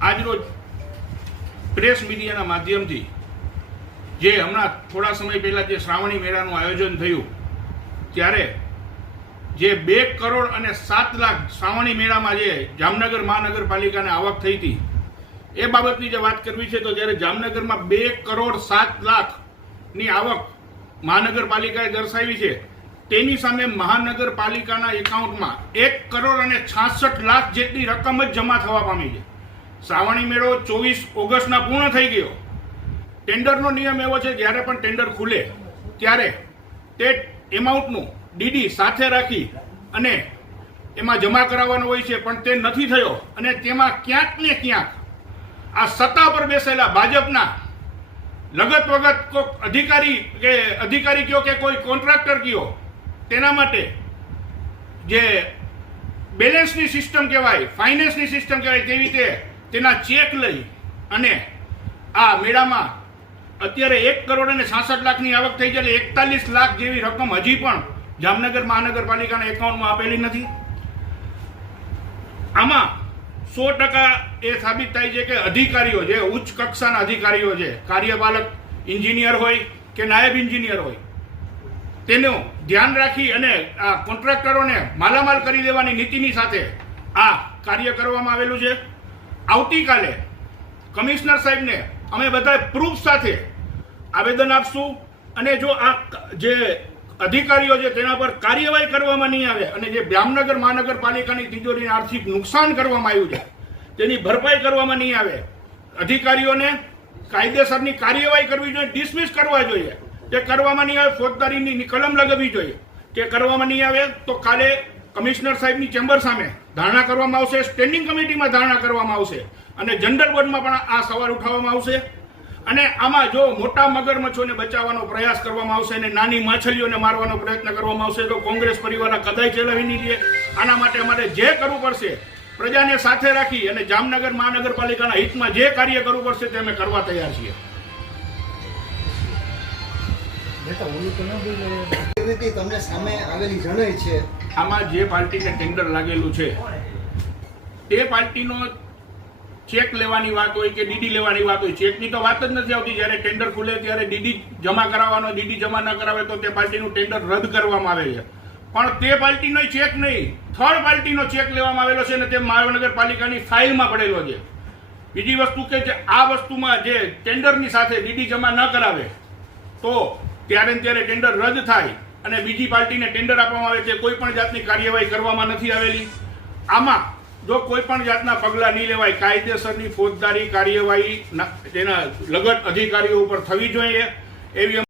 આજરોજ પ્રેસ મીડિયાના માધ્યમથી જે હમણાં થોડા સમય પહેલાં જે શ્રાવણી મેળાનું આયોજન થયું, ત્યારે જે બે કરોડ અને સાત લાખ શ્રાવણી મેળામાં જે જામનગર મહાનગરપાલિકાને આવક થઈ હતી, એ બાબતની જે વાત કરવી છે, તો જ્યારે જામનગરમાં બે કરોડ સાત લાખની આવક મહાનગરપાલિકાએ દર્શાવી છે, તેની સામે મહાનગરપાલિકાના એકાઉન્ટમાં એક કરોડ અને છાસઠ લાખ જેટલી રકમ જ જમા થવા પામી છે. શ્રાવણી મેળો ચોવીસ ઓગસ્ટના પૂર્ણ થઈ ગયો. ટેન્ડરનો નિયમ એવો છે, જ્યારે પણ ટેન્ડર ખુલે, ત્યારે તે એમાઉન્ટનું ડીડી સાથે રાખી અને એમાં જમા કરાવવાનો હોય છે, પણ તે નથી થયો. અને તેમાં ક્યાંક ને ક્યાંક આ સત્તા પર બેસેલા ભાજપના લગત વગત કોઈક અધિકારી કે અધિકારી કયો કે કોઈ કોન્ટ્રાક્ટર કયો, તેના માટે જે બેલેન્સની સિસ્ટમ કહેવાય, ફાઇનાન્સની સિસ્ટમ કહેવાય, તેવી રીતે તેના ચેક લઈ અને આ મેળામાં અત્યારે એક કરોડ અને સાસઠ લાખની આવક થઈ છે. એકતાલીસ લાખ જેવી રકમ હજી પણ જામનગર મહાનગરપાલિકાના એકાઉન્ટમાં આપેલી નથી. આમાં સો ટકા એ સાબિત થાય છે કે અધિકારીઓ જે ઉચ્ચ કક્ષાના અધિકારીઓ છે, કાર્યપાલક, એન્જિનિયર હોય કે નાયબ ઇન્જિનિયર હોય, તેનું ધ્યાન રાખી અને આ કોન્ટ્રાક્ટરોને માલામાલ કરી દેવાની નીતિની સાથે આ કાર્ય કરવામાં આવેલું છે. આવતીકાલે કમિશનર સાહેબને અમે બધા પ્રૂફ સાથે આવેદન આપશું અને જો આ જે અધિકારીઓ છે તેના પર કાર્યવાહી કરવામાં નહીં આવે અને જે જામનગર મહાનગરપાલિકાની તિજોરીને આર્થિક નુકસાન કરવામાં આવ્યું છે, તેની ભરપાઈ કરવામાં નહીં આવે. અધિકારીઓને કાયદેસરની કાર્યવાહી કરવી જોઈએ ડિસમિસ કરવા જોઈએ. તે કરવામાં નહીં આવે, ફોજદારીની કલમ લગાવવી જોઈએ. કે કરવામાં નહીં આવે, તો કાલે કમિશનર સાહેબની ચેમ્બર સામે ધારણા કરવામાં આવશે સ્ટેન્ડિંગ કમિટીમાં ધારણા કરવામાં આવશે અને જનરલ બોર્ડમાં પણ આ સવાલ ઉઠાવવામાં આવશે. અને આમાં જો મોટા મગરમચ્છોને બચાવવાનો પ્રયાસ કરવામાં આવશે અને નાની માછલીઓને મારવાનો પ્રયત્ન કરવામાં આવશે તો કોંગ્રેસ પરિવાર કદાચ કદાય ચલાવી નહીં લે. આના માટે અમારે જે કરવું પડશે પ્રજાને સાથે રાખી અને જામનગર મહાનગરપાલિકાના હિતમાં જે કાર્ય કરવું પડશે તે અમે કરવા તૈયાર છીએ. તમને સામે આવેલી જણાય છે. આમાં જે પાર્ટીને ટેન્ડર લાગેલું છે, તે પાર્ટીનો ચેક લેવાની વાત હોય કે ડીડી લેવાની વાત હોય ચેકની તો વાત જ નથી આવતી. જ્યારે ટેન્ડર ખુલે, ત્યારે ડીડી જમા કરાવવાનો, ડીડી જમા ન કરાવે તો તે પાર્ટીનું ટેન્ડર રદ કરવામાં આવે છે. પણ તે પાર્ટીનો ચેક નહીં થર્ડ પાર્ટીનો ચેક લેવામાં આવેલો છે અને તે મહાનગરપાલિકાની ફાઇલમાં પડેલો છે. બીજી વસ્તુ કે જે આ વસ્તુમાં જે ટેન્ડરની સાથે ડીડી જમા ન કરાવે, તો ત્યારે ત્યારે ટેન્ડર રદ થાય. અને બીજી પાર્ટીને ટેન્ડર આપવામાં આવે છે, કોઈ પણ જાતની કાર્યવાહી કરવામાં નથી આવેલી. આમાં જો કોઈ પણ જાતના પગલાં નહીં લેવાય, કાયદેસરની ફોજદારી કાર્યવાહી તેના લગત અધિકારીઓ ઉપર થવી જોઈએ એવી